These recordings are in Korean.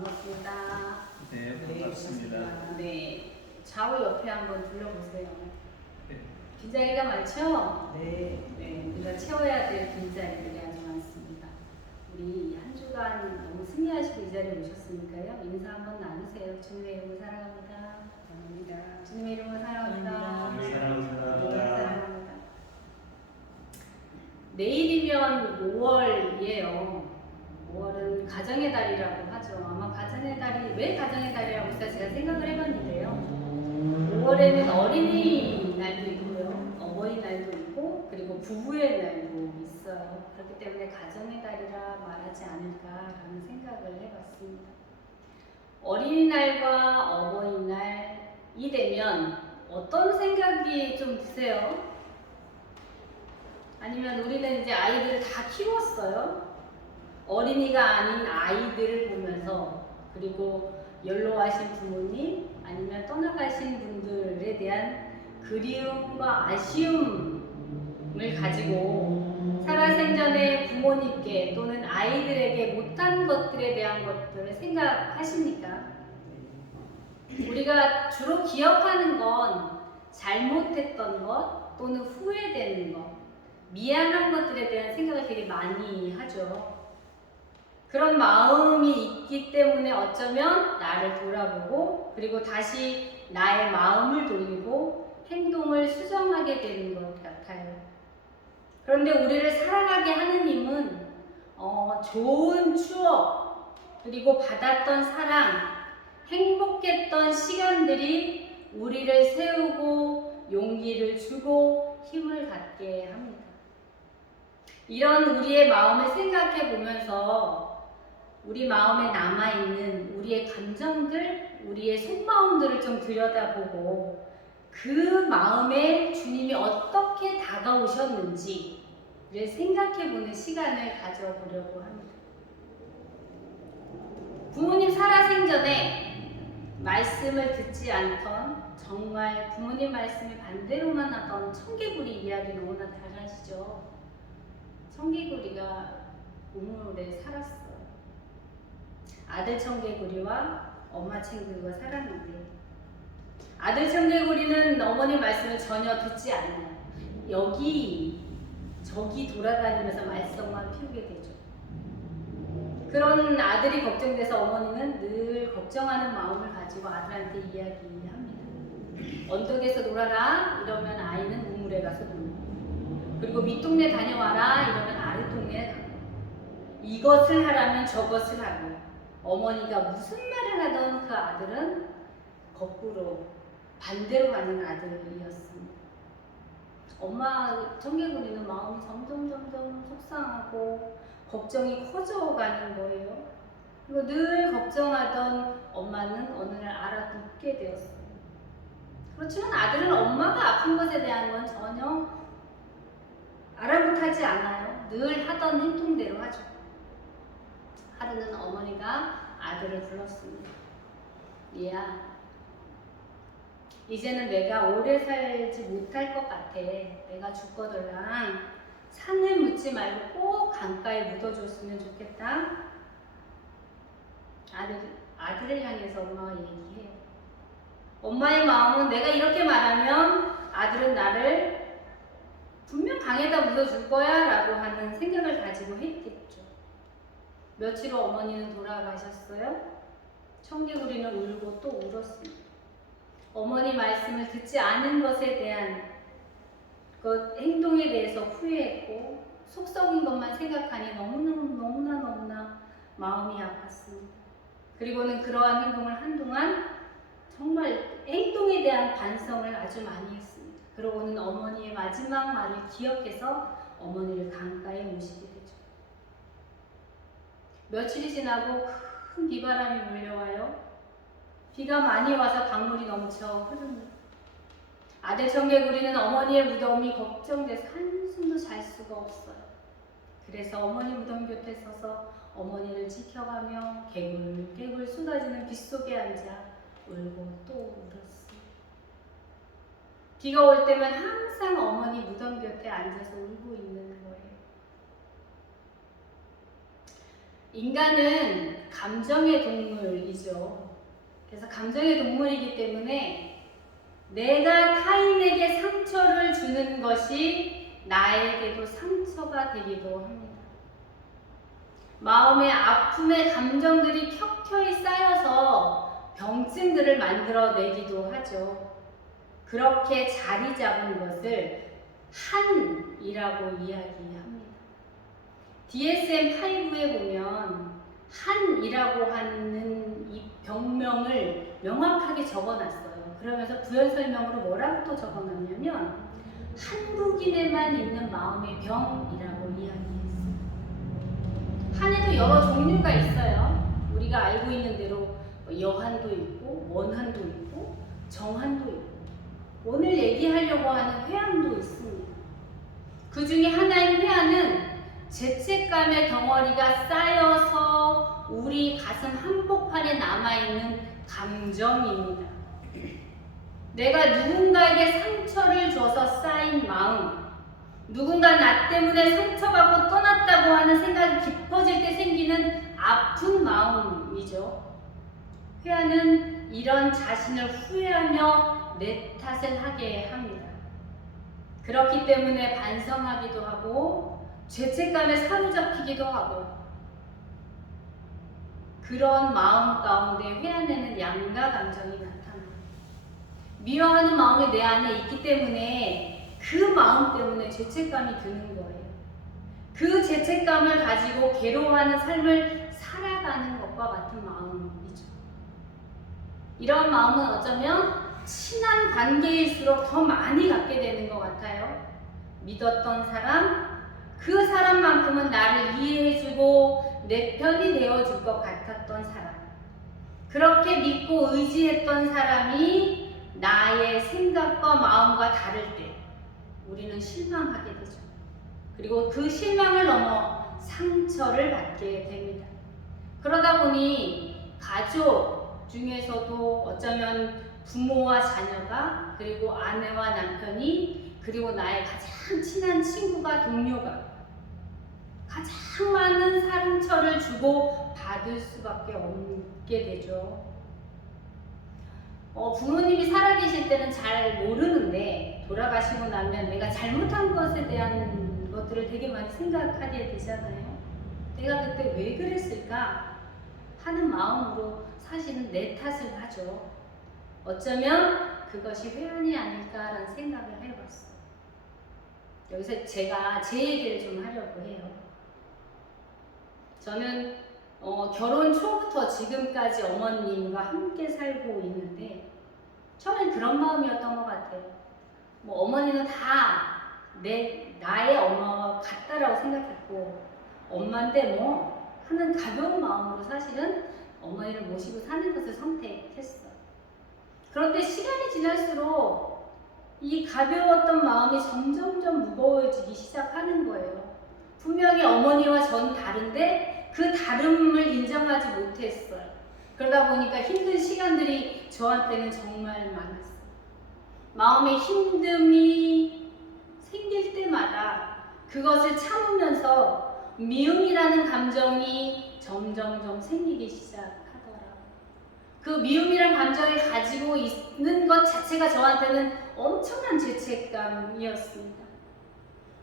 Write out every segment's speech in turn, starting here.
반갑습니다. 네, 반갑습니다. 네, 좌우 옆에 한번 둘러보세요. 네. 빈자리가 많죠? 네. 네, 우리가 채워야 될 빈자리들이 아주 많습니다. 우리 한 주간 너무 승리하시고 이 자리에 오셨으니까요. 인사 한번 나누세요. 주님의 이름으로 사랑합니다. 감사합니다. 주님의 이름으로 사랑합니다. 주님의 이름으로 사랑합니다. 네, 사랑합니다. 내일이면 5월이에요. 5월은 가정의 달이라고 하죠. 아마 가정의 달이 왜 가정의 달이라고 해서 제가 생각을 해봤는데요. 5월에는 어린이날도 있고요, 어버이날도 있고, 그리고 부부의 날도 있어요. 그렇기 때문에 가정의 달이라 말하지 않을까라는 생각을 해봤습니다. 어린이날과 어버이날이 되면 어떤 생각이 좀 드세요? 아니면 우리는 이제 아이들을 다 키웠어요. 어린이가 아닌 아이들을 보면서, 그리고 연로하신 부모님 아니면 떠나가신 분들에 대한 그리움과 아쉬움을 가지고 살아생전에 부모님께 또는 아이들에게 못한 것들에 대한 것들을 생각하십니까? 우리가 주로 기억하는 건 잘못했던 것 또는 후회되는 것, 미안한 것들에 대한 생각을 되게 많이 하죠. 그런 마음이 있기 때문에 어쩌면 나를 돌아보고, 그리고 다시 나의 마음을 돌리고 행동을 수정하게 되는 것 같아요. 그런데 우리를 사랑하게 하는 힘은 좋은 추억, 그리고 받았던 사랑, 행복했던 시간들이 우리를 세우고 용기를 주고 힘을 갖게 합니다. 이런 우리의 마음을 생각해 보면서 우리 마음에 남아있는 우리의 감정들, 우리의 속마음들을 좀 들여다보고 그 마음에 주님이 어떻게 다가오셨는지를 생각해보는 시간을 가져보려고 합니다. 부모님 살아생전에 말씀을 듣지 않던, 정말 부모님 말씀이 반대로만 하던 청개구리 이야기 너무나 잘 아시죠? 청개구리가 우물에 살았어요. 아들 청개구리와 엄마 청개구리가 살았는데, 아들 청개구리는 어머니 말씀을 전혀 듣지 않아요. 여기 저기 돌아다니면서 말썽만 피우게 되죠. 그런 아들이 걱정돼서 어머니는 늘 걱정하는 마음을 가지고 아들한테 이야기합니다. 언덕에서 놀아라 이러면 아이는 우물에 가서 놀고, 그리고 윗동네 다녀와라 이러면 아랫동네에 가고, 이것을 하라면 저것을 하고, 어머니가 무슨 말을 하던 그 아들은 거꾸로 반대로 가는 아들이었습니다. 엄마 청개구리는 마음이 점점 속상하고 걱정이 커져가는 거예요. 그리고 늘 걱정하던 엄마는 어느 날 알아듣게 되었어요. 그렇지만 아들은 엄마가 아픈 것에 대한 건 전혀 아랑곳하지 않아요. 늘 하던 행동대로 하죠. 하루는 어머니가 아들을 불렀습니다. 얘야, 이제는 내가 오래 살지 못할 것 같아. 내가 죽거들랑 산에 묻지 말고 꼭 강가에 묻어줬으면 좋겠다. 아들을 향해서 엄마가 얘기해요. 엄마의 마음은 내가 이렇게 말하면 아들은 나를 분명 강에다 묻어줄 거야 라고 하는 생각을 가지고 했겠죠. 며칠 후 어머니는 돌아가셨어요. 청개구리는 울고 또 울었습니다. 어머니 말씀을 듣지 않은 것에 대한 행동에 대해서 후회했고, 속 썩인 것만 생각하니 너무나 마음이 아팠습니다. 그리고는 그러한 행동을 한동안 정말 행동에 대한 반성을 아주 많이 했습니다. 그러고는 어머니의 마지막 말을 기억해서 어머니를 강가에 모시게 되죠. 며칠이 지나고 큰 비바람이 몰려와요. 비가 많이 와서 강물이 넘쳐 흐릅니다. 아들 청개구리는 어머니의 무덤이 걱정돼서 한숨도 잘 수가 없어요. 그래서 어머니 무덤 곁에 서서 어머니를 지켜가며 개굴개굴 쏟아지는 빗속에 앉아 울고 또 울었어요. 비가 올 때면 항상 어머니 무덤 곁에 앉아서 울고 있는 거예요. 인간은 감정의 동물이죠. 그래서 감정의 동물이기 때문에 내가 타인에게 상처를 주는 것이 나에게도 상처가 되기도 합니다. 마음의 아픔의 감정들이 켜켜이 쌓여서 병증들을 만들어내기도 하죠. 그렇게 자리 잡은 것을 한이라고 이야기합니다. DSM-5에 보면 한이라고 하는 이 병명을 명확하게 적어놨어요. 그러면서 부연 설명으로 뭐라고 또 적어놨냐면 한국인에만 있는 마음의 병이라고 이야기했어요. 한에도 여러 종류가 있어요. 우리가 알고 있는 대로 여한도 있고 원한도 있고 정한도 있고 오늘 얘기하려고 하는 회한도 있습니다. 그 중에 하나인 회한은 죄책감의 덩어리가 쌓여서 우리 가슴 한복판에 남아있는 감정입니다. 내가 누군가에게 상처를 줘서 쌓인 마음, 누군가 나 때문에 상처받고 떠났다고 하는 생각이 깊어질 때 생기는 아픈 마음이죠. 회한은 이런 자신을 후회하며 내 탓을 하게 합니다. 그렇기 때문에 반성하기도 하고 죄책감에 사로잡히기도 하고 그런 마음 가운데 회한에는 양가 감정이 나타나요. 미워하는 마음이 내 안에 있기 때문에 그 마음 때문에 죄책감이 드는 거예요. 그 죄책감을 가지고 괴로워하는 삶을 살아가는 것과 같은 마음이죠. 이런 마음은 어쩌면 친한 관계일수록 더 많이 갖게 되는 것 같아요. 믿었던 사람, 그 사람만큼은 나를 이해해주고 내 편이 되어줄 것 같았던 사람, 그렇게 믿고 의지했던 사람이 나의 생각과 마음과 다를 때 우리는 실망하게 되죠. 그리고 그 실망을 넘어 상처를 받게 됩니다. 그러다 보니 가족 중에서도 어쩌면 부모와 자녀가, 그리고 아내와 남편이, 그리고 나의 가장 친한 친구가, 동료가 가장 많은 상처를 주고 받을 수밖에 없게 되죠. 부모님이 살아계실 때는 잘 모르는데 돌아가시고 나면 내가 잘못한 것에 대한 것들을 되게 많이 생각하게 되잖아요. 내가 그때 왜 그랬을까 하는 마음으로 사실은 내 탓을 하죠. 어쩌면 그것이 회한이 아닐까라는 생각을 해봤어요. 여기서 제가 제 얘기를 좀 하려고 해요. 저는 결혼 초부터 지금까지 어머님과 함께 살고 있는데 처음엔 그런 마음이었던 것 같아요. 어머니는 다 나의 엄마와 같다라고 생각했고 엄마인데 하는 가벼운 마음으로 사실은 어머니를 모시고 사는 것을 선택했어요. 그런데 시간이 지날수록 이 가벼웠던 마음이 점점점 무거워지기 시작하는 거예요. 분명히 어머니와 전 다른데 그 다름을 인정하지 못했어요. 그러다 보니까 힘든 시간들이 저한테는 정말 많았어요. 마음에 힘듦이 생길 때마다 그것을 참으면서 미움이라는 감정이 점점점 생기기 시작하더라고요. 그 미움이라는 감정을 가지고 있는 것 자체가 저한테는 엄청난 죄책감이었습니다.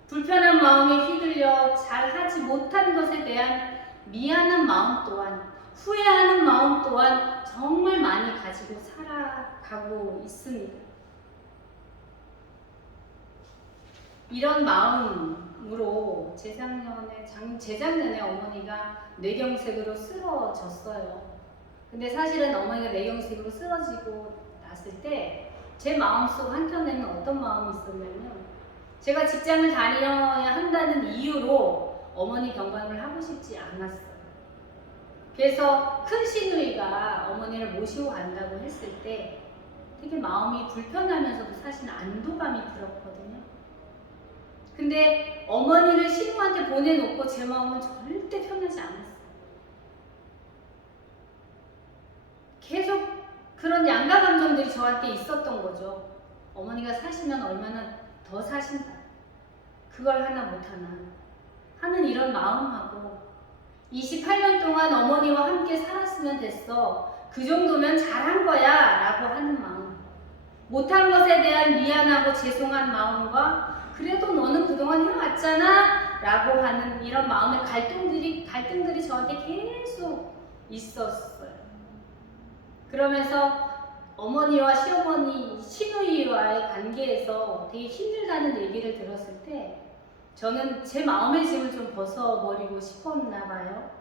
불편한 마음에 휘둘려 잘하지 못한 것에 대한 미안한 마음 또한, 후회하는 마음 또한 정말 많이 가지고 살아가고 있습니다. 이런 마음으로 재작년에 어머니가 뇌경색으로 쓰러졌어요. 근데 사실은 어머니가 뇌경색으로 쓰러지고 났을 때 제 마음속 한켠에는 어떤 마음이 있었냐면 제가 직장을 다녀야 한다는 이유로 어머니 병간호를 하고 싶지 않았어요. 그래서 큰 시누이가 어머니를 모시고 간다고 했을 때 되게 마음이 불편하면서도 사실 안도감이 들었거든요. 근데 어머니를 시누한테 보내놓고 제 마음은 절대 편하지 않았어요. 계속 그런 양가 감정들이 저한테 있었던 거죠. 어머니가 사시면 얼마나 더 사신다. 그걸 하나 못하나 하는 이런 마음하고 28년 동안 어머니와 함께 살았으면 됐어. 그 정도면 잘한 거야 라고 하는 마음. 못한 것에 대한 미안하고 죄송한 마음과 그래도 너는 그동안 해왔잖아 라고 하는 이런 마음의 갈등들이 저한테 계속 있었어요. 그러면서 어머니와 시어머니, 시누이와의 관계에서 되게 힘들다는 얘기를 들었을 때 저는 제 마음의 짐을 좀 벗어버리고 싶었나 봐요.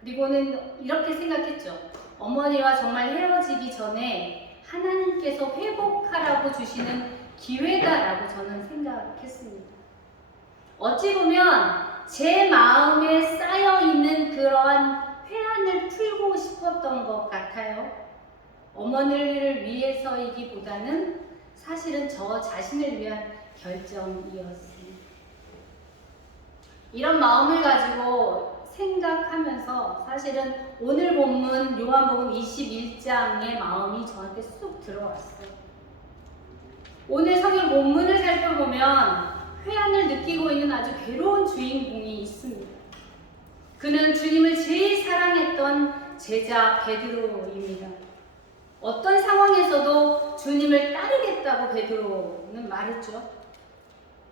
그리고는 이렇게 생각했죠. 어머니와 정말 헤어지기 전에 하나님께서 회복하라고 주시는 기회다라고 저는 생각했습니다. 어찌 보면 제 마음에 쌓여있는 그러한 회한을 풀고 싶었던 것 같아요. 어머니를 위해서이기보다는 사실은 저 자신을 위한 결정이었습니다. 이런 마음을 가지고 생각하면서 사실은 오늘 본문 요한복음 21장의 마음이 저한테 쑥 들어왔어요. 오늘 성경 본문을 살펴보면 회한을 느끼고 있는 아주 괴로운 주인공이 있습니다. 그는 주님을 제일 사랑했던 제자 베드로입니다. 어떤 상황에서도 주님을 따르겠다고 베드로는 말했죠.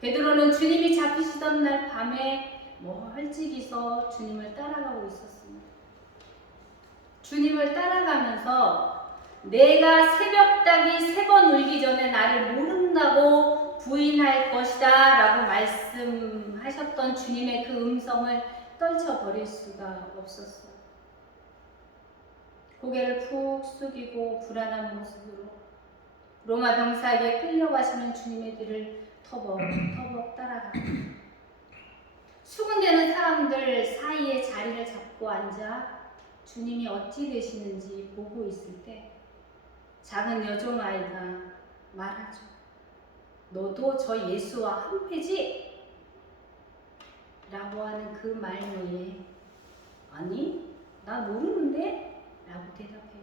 베드로는 주님이 잡히시던 날 밤에 멀찍이서 주님을 따라가고 있었습니다. 주님을 따라가면서 내가 새벽닭이 3번 울기 전에 나를 모른다고 부인할 것이다 라고 말씀하셨던 주님의 그 음성을 떨쳐버릴 수가 없었어요. 고개를 푹 숙이고 불안한 모습으로 로마 병사에게 끌려가시는 주님의 뒤를 터벅터벅 따라갑니다. 수군대는 사람들 사이에 자리를 잡고 앉아 주님이 어찌 되시는지 보고 있을 때 작은 여종아이가 말하죠. 너도 저 예수와 한패지? 라고 하는 그 말로에 아니, 나 모르는데? 라고 대답해요.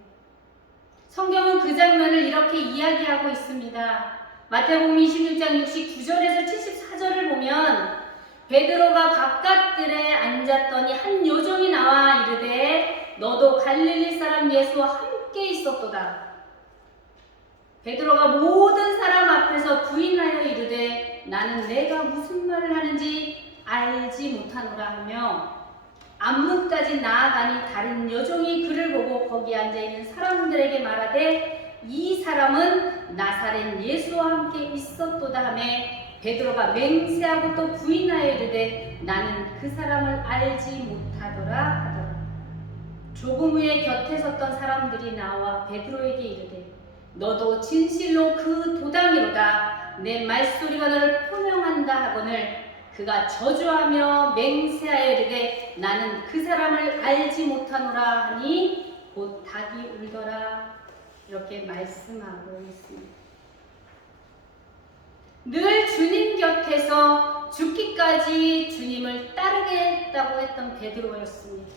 성경은 그 장면을 이렇게 이야기하고 있습니다. 마태복음 26장 69절에서 74절을 보면 베드로가 바깥들에 앉았더니 한 요종이 나와 이르되 너도 갈릴리 사람 예수와 함께 있었도다. 베드로가 모든 사람 앞에서 부인하여 이르되 나는 내가 무슨 말을 하는지 알지 못하노라 하며 앞문까지 나아가니 다른 여종이 그를 보고 거기 앉아있는 사람들에게 말하되 이 사람은 나사렛 예수와 함께 있었도다 하며 베드로가 맹세하고 또 부인하여 이르되 나는 그 사람을 알지 못하더라 하더라. 조금 후에 곁에 섰던 사람들이 나와 베드로에게 이르되 너도 진실로 그 도당이로다. 내 말소리가 너를 표명한다 하거늘 그가 저주하며 맹세하여 이르되 나는 그 사람을 알지 못하노라 하니 곧 닭이 울더라. 이렇게 말씀하고 있습니다. 늘 주님 곁에서 죽기까지 주님을 따르겠다고 했던 베드로였습니다.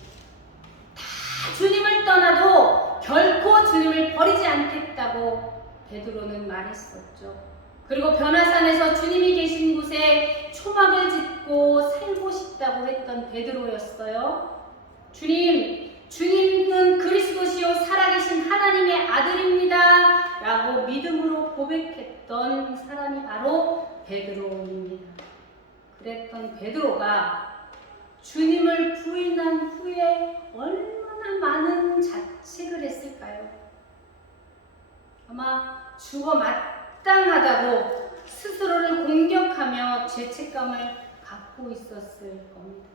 다 주님을 떠나도 결코 주님을 버리지 않겠다고 베드로는 말했었죠. 그리고 변화산에서 주님이 계신 곳에 초막을 짓고 살고 싶다고 했던 베드로였어요. 주님은 그리스도시요 살아계신 하나님의 아들입니다 라고 믿음으로 고백했던 사람이 바로 베드로입니다. 그랬던 베드로가 주님을 부인한 후에 얼마나 많은 자책을 했을까요? 아마 죽어 마땅하다고 스스로를 공격하며 죄책감을 갖고 있었을 겁니다.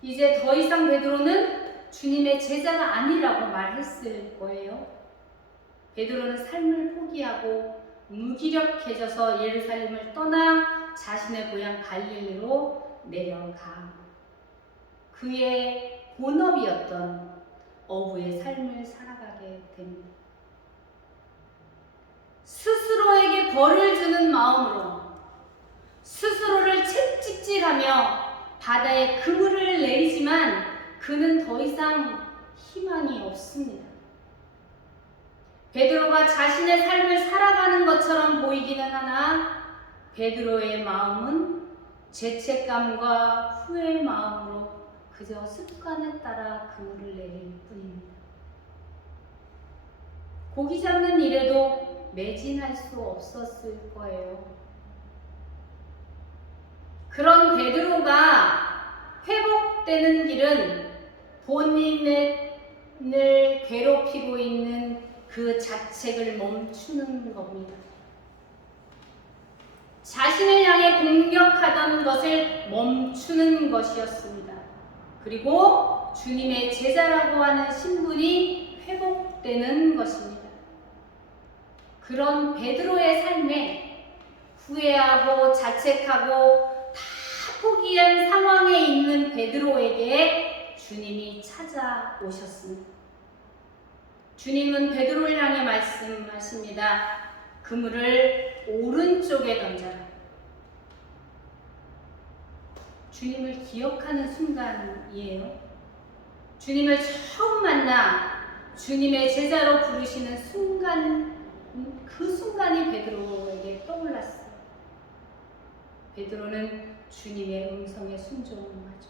이제 더 이상 베드로는 주님의 제자가 아니라고 말했을 거예요. 베드로는 삶을 포기하고 무기력해져서 예루살렘을 떠나 자신의 고향 갈릴리로 내려가 그의 본업이었던 어부의 삶을 살아가게 됩니다. 스스로에게 벌을 주는 마음으로 스스로를 채찍질하며 바다에 그물을 내리지만 그는 더 이상 희망이 없습니다. 베드로가 자신의 삶을 살아가는 것처럼 보이기는 하나 베드로의 마음은 죄책감과 후회의 마음으로 그저 습관에 따라 그물을 내릴 뿐입니다. 고기 잡는 일에도 매진할 수 없었을 거예요. 그런 베드로가 회복되는 길은 본인을 괴롭히고 있는 그 자책을 멈추는 겁니다. 자신을 향해 공격하던 것을 멈추는 것이었습니다. 그리고 주님의 제자라고 하는 신분이 회복되는 것입니다. 그런 베드로의 삶에 후회하고 자책하고 다 포기한 상황에 있는 베드로에게 주님이 찾아오셨습니다. 주님은 베드로를 향해 말씀하십니다. 그물을 오른쪽에 던져라. 주님을 기억하는 순간이에요. 주님을 처음 만나 주님의 제자로 부르시는 순간, 그 순간이 베드로에게 떠올랐어요. 베드로는 주님의 음성에 순종하죠.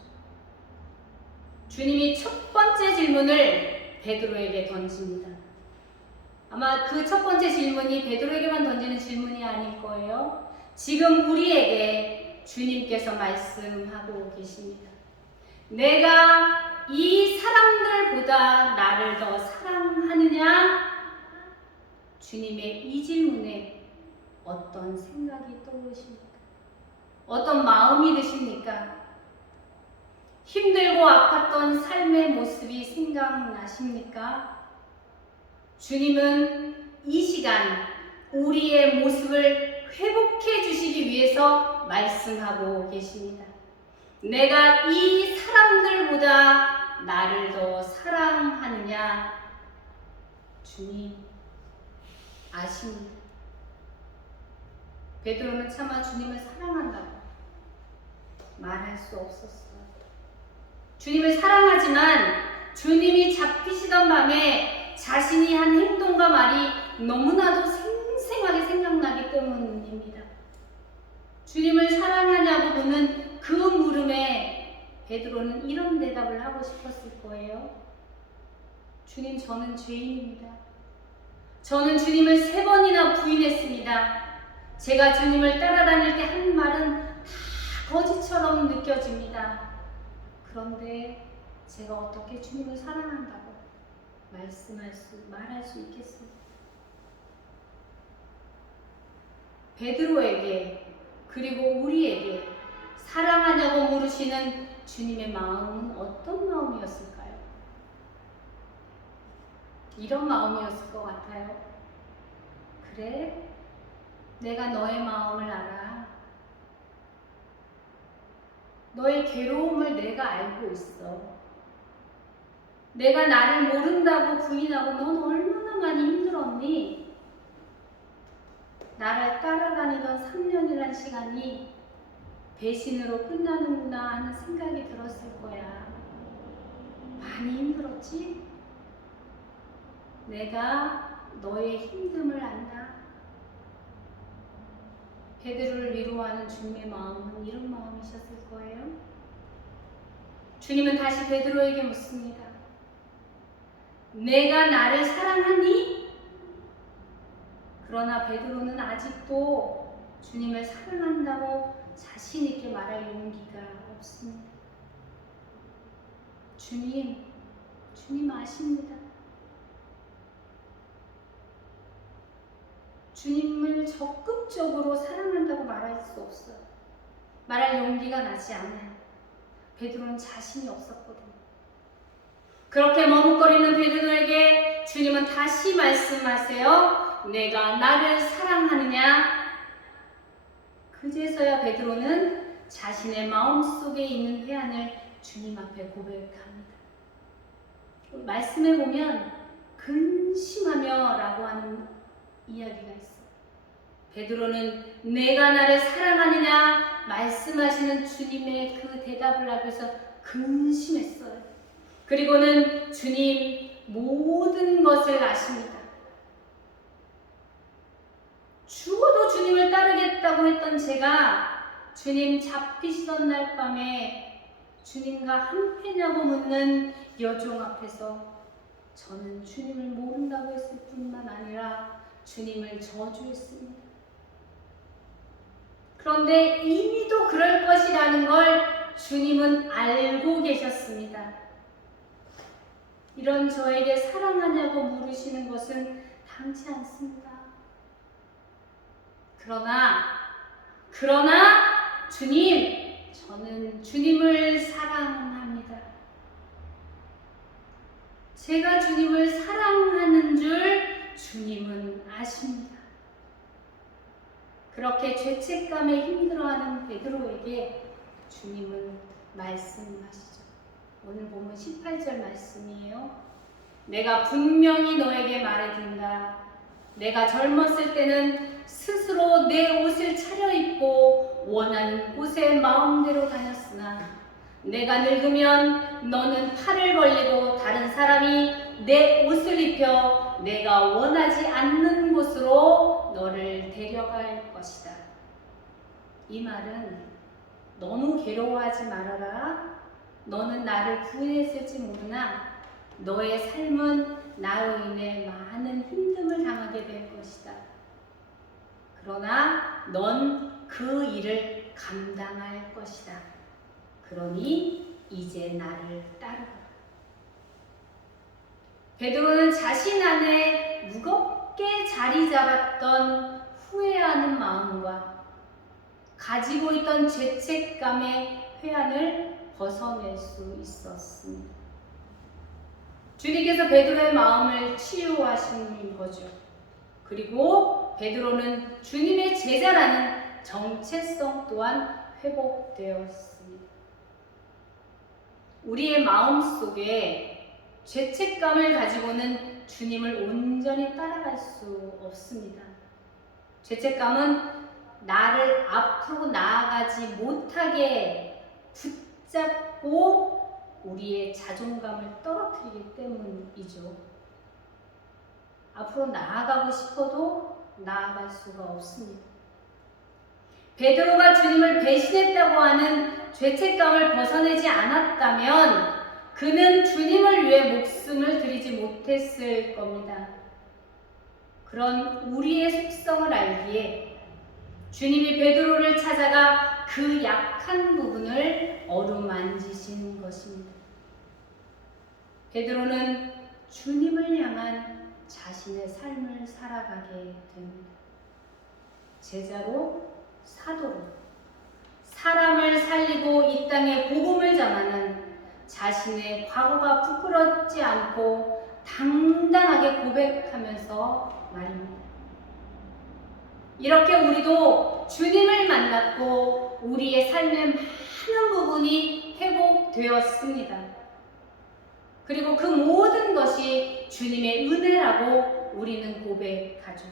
주님이 첫 번째 질문을 베드로에게 던집니다. 아마 그 첫 번째 질문이 베드로에게만 던지는 질문이 아닐 거예요. 지금 우리에게 주님께서 말씀하고 계십니다. 내가 이 사람들보다 나를 더 사랑하느냐? 주님의 이 질문에 어떤 생각이 떠오르십니까? 어떤 마음이 드십니까? 힘들고 아팠던 삶의 모습이 생각나십니까? 주님은 이 시간 우리의 모습을 회복해 주시기 위해서 말씀하고 계십니다. 내가 이 사람들보다 나를 더 사랑하느냐? 주님 아십니다. 베드로는 차마 주님을 사랑한다고 말할 수 없었어요. 주님을 사랑하지만 주님이 잡히시던 밤에 자신이 한 행동과 말이 너무나도 생생하게 생각나기 때문입니다. 주님을 사랑하냐고 묻는 그 물음에 베드로는 이런 대답을 하고 싶었을 거예요. 주님, 저는 죄인입니다. 저는 주님을 3번이나 부인했습니다. 제가 주님을 따라다닐 때 한 말은 다 거짓처럼 느껴집니다. 그런데 제가 어떻게 주님을 사랑한다고 말할 수 있겠습니까? 베드로에게 그리고 우리에게 사랑하냐고 물으시는 주님의 마음은 어떤 마음이었을까요? 이런 마음이었을 것 같아요. 그래? 내가 너의 마음을 알아. 너의 괴로움을 내가 알고 있어. 내가 나를 모른다고 부인하고 넌 얼마나 많이 힘들었니? 나를 따라다니던 3년이란 시간이 배신으로 끝나는구나 하는 생각이 들었을 거야. 많이 힘들었지? 내가 너의 힘듦을 안다. 베드로를 위로하는 주님의 마음은 이런 마음이셨을 거예요. 주님은 다시 베드로에게 묻습니다. 내가 나를 사랑하니? 그러나 베드로는 아직도 주님을 사랑한다고 자신 있게 말할 용기가 없습니다. 주님 아십니다. 주님을 적극적으로 사랑한다고 말할 수 없어요. 말할 용기가 나지 않아요. 베드로는 자신이 없었거든요. 그렇게 머뭇거리는 베드로에게 주님은 다시 말씀하세요. 내가 나를 사랑하느냐? 그제서야 베드로는 자신의 마음속에 있는 회한을 주님 앞에 고백합니다. 말씀에 보면 근심하며 라고 하는 이야기가 있어요. 베드로는 내가 나를 사랑하느냐 말씀하시는 주님의 그 대답을 하기 위해서 근심했어요. 그리고는 주님 모든 것을 아십니다. 죽어도 주님을 따르겠다고 했던 제가 주님 잡히시던 날 밤에 주님과 한패냐고 묻는 여종 앞에서 저는 주님을 모른다고 했을 뿐만 아니라 주님을 저주했습니다. 그런데 이미도 그럴 것이라는 걸 주님은 알고 계셨습니다. 이런 저에게 사랑하냐고 물으시는 것은 당치 않습니다. 그러나 주님, 저는 주님을 사랑합니다. 제가 주님을 사랑하는 줄 주님은 아십니다. 그렇게 죄책감에 힘들어하는 베드로에게 주님은 말씀하시죠. 오늘 보면 18절 말씀이에요. 내가 분명히 너에게 말해둔다. 내가 젊었을 때는 스스로 내 옷을 차려입고 원하는 곳에 마음대로 다녔으나 내가 늙으면 너는 팔을 벌리고 다른 사람이 내 옷을 입혀 내가 원하지 않는 곳으로 너를 데려갈 것이다. 이 말은 너무 괴로워하지 말아라. 너는 나를 구원했을지 모르나 너의 삶은 나로 인해 많은 힘듦을 당하게 될 것이다. 그러나 넌 그 일을 감당할 것이다. 그러니 이제 나를 따르라. 베드로는 자신 안에 무겁게 자리 잡았던 후회하는 마음과 가지고 있던 죄책감의 회한을 벗어낼 수 있었습니다. 주님께서 베드로의 마음을 치유하신 거죠. 그리고 베드로는 주님의 제자라는 정체성 또한 회복되었습니다. 우리의 마음 속에 죄책감을 가지고는 주님을 온전히 따라갈 수 없습니다. 죄책감은 나를 앞으로 나아가지 못하게 붙잡고 우리의 자존감을 떨어뜨리기 때문이죠. 앞으로 나아가고 싶어도 나아갈 수가 없습니다. 베드로가 주님을 배신했다고 하는 죄책감을 벗어내지 않았다면 그는 주님을 위해 목숨을 드리지 못했을 겁니다. 그런 우리의 속성을 알기에 주님이 베드로를 찾아가 그 약한 부분을 어루만지신 것입니다. 베드로는 주님을 향한 자신의 삶을 살아가게 됩니다. 제자로, 사도로, 사람을 살리고 이 땅에 복음을 전하는 자신의 과거가 부끄럽지 않고 당당하게 고백하면서 말입니다. 이렇게 우리도 주님을 만났고 우리의 삶의 많은 부분이 회복되었습니다. 그리고 그 모든 것이 주님의 은혜라고 우리는 고백하죠.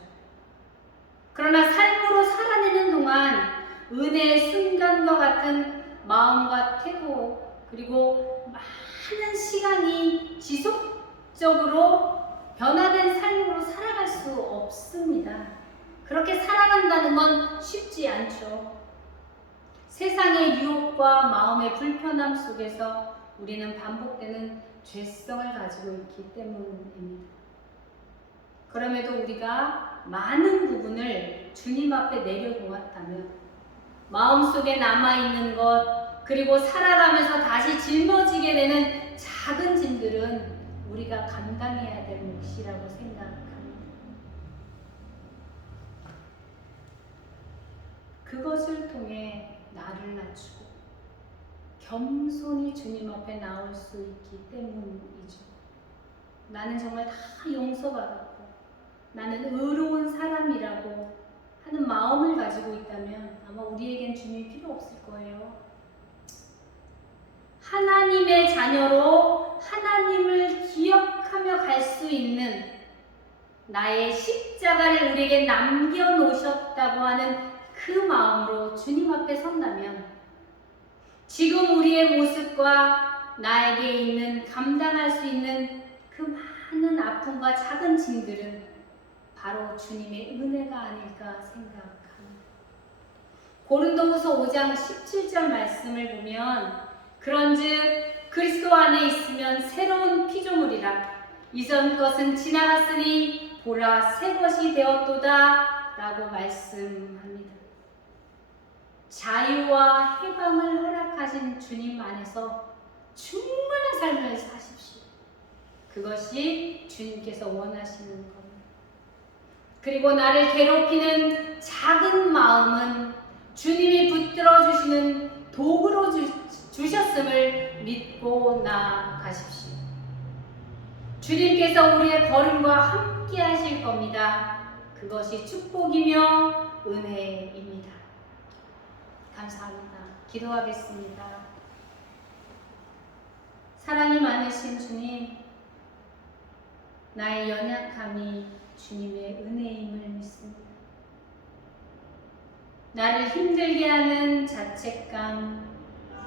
그러나 삶으로 살아내는 동안 은혜의 순간과 같은 마음과 태도 그리고 많은 시간이 지속적으로 변화된 삶으로 살아갈 수 없습니다. 그렇게 살아간다는 건 쉽지 않죠. 세상의 유혹과 마음의 불편함 속에서 우리는 반복되는 죄성을 가지고 있기 때문입니다. 그럼에도 우리가 많은 부분을 주님 앞에 내려놓았다면 마음속에 남아있는 것 그리고 살아가면서 다시 짊어지게 되는 작은 짐들은 우리가 감당해야 될 몫이라고 생각합니다. 그것을 통해 나를 낮추고 겸손히 주님 앞에 나올 수 있기 때문이죠. 나는 정말 다 용서받았고 나는 의로운 사람이라고 하는 마음을 가지고 있다면 아마 우리에겐 주님이 필요 없을 거예요. 하나님의 자녀로 하나님을 기억하며 갈 수 있는 나의 십자가를 우리에게 남겨놓으셨다고 하는 그 마음으로 주님 앞에 선다면 지금 우리의 모습과 나에게 있는 감당할 수 있는 그 많은 아픔과 작은 짐들은 바로 주님의 은혜가 아닐까 생각합니다. 고린도후서 5장 17절 말씀을 보면 그런즉 그리스도 안에 있으면 새로운 피조물이라. 이전 것은 지나갔으니 보라 새 것이 되었도다 라고 말씀합니다. 자유와 해방을 허락하신 주님 안에서 충만한 삶을 사십시오. 그것이 주님께서 원하시는 겁니다. 그리고 나를 괴롭히는 작은 마음은 주님이 붙들어 주시는 도구로 주셨음을 믿고 나아가십시오. 주님께서 우리의 걸음과 함께 하실 겁니다. 그것이 축복이며 은혜입니다. 감사합니다. 기도하겠습니다. 사랑이 많으신 주님, 나의 연약함이 주님의 은혜임을 믿습니다. 나를 힘들게 하는 자책감,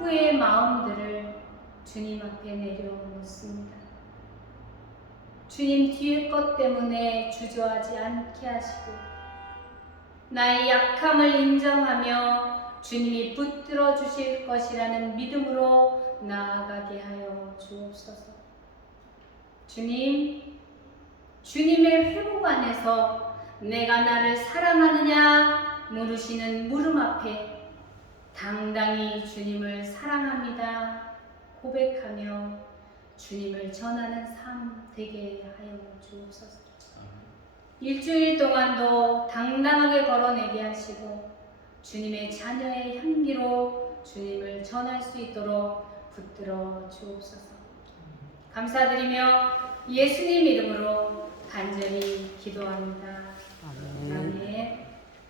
후회의 마음들을 주님 앞에 내려놓습니다. 주님 뒤의 것 때문에 주저하지 않게 하시고 나의 약함을 인정하며 주님이 붙들어 주실 것이라는 믿음으로 나아가게 하여 주옵소서. 주님, 주님의 회복 안에서 내가 나를 사랑하느냐 물으시는 물음 앞에 당당히 주님을 사랑합니다 고백하며 주님을 전하는 삶 되게 하여 주옵소서. 일주일 동안도 당당하게 걸어내게 하시고 주님의 자녀의 향기로 주님을 전할 수 있도록 붙들어 주옵소서. 감사드리며 예수님 이름으로 간절히 기도합니다. 아멘.